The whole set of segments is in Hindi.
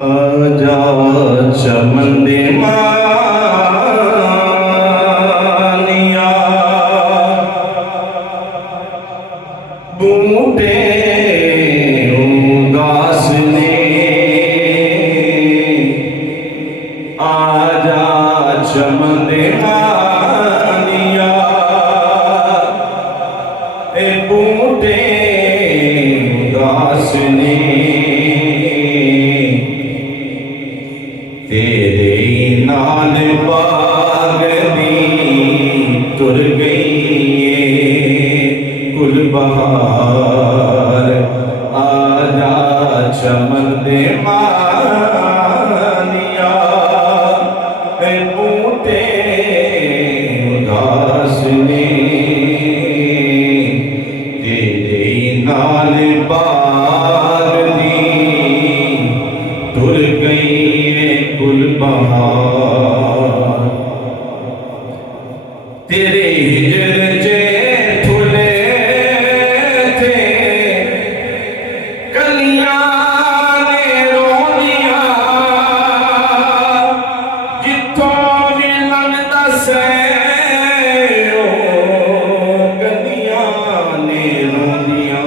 आजा चमन दे मानिया बूटे उदास ने आजा चमन दे मानिया ए बूटे उदास ने तेरे नाल बाग दी तुर गई कुल बहार आजा चमन दे मानिया ए बूटे उदास ने तेरे नाल बाग दी तुर गई कुल बहार तेरे हिजर चे फुले थे कलियां ने रोनिया जिथों भी लंघदा सैरो कलियां ने रोनिया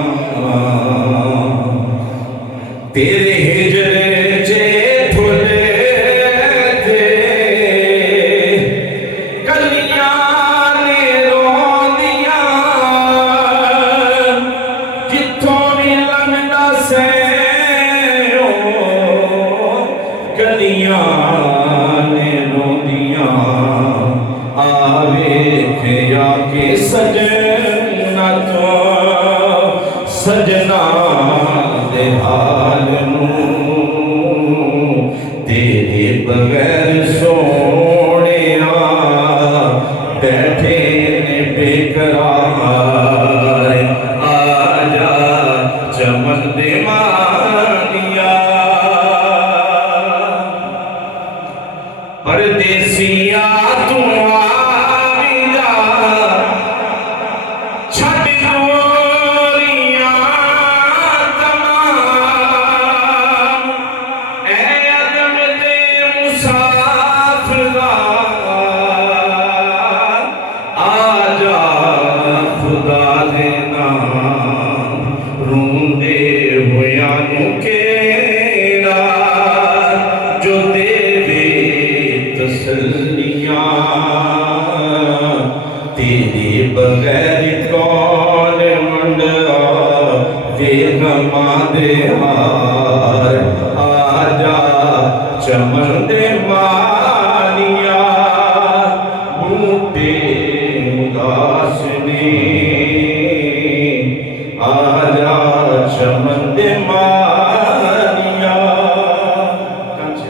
तेरे हिजर चे कलियां ने रोंदियां आवे खया के सजना तो सजना दे हाल नूं तेरे बगैर सोनिया बैठे ने बेकरार आजा चमन दे मानिया परदेसिया तू आविया छड़ गोरियां तमाम ए अदम दे मुसाफिरा आजा खुदा दे नाम रूंदे होया नू केड़ा जो तसल्लियां तेरे बगैर कौन मंडा बेगमा दे हार आजा चमन दे मानिया बूटे उदास ने आजा चमन दे मानिया।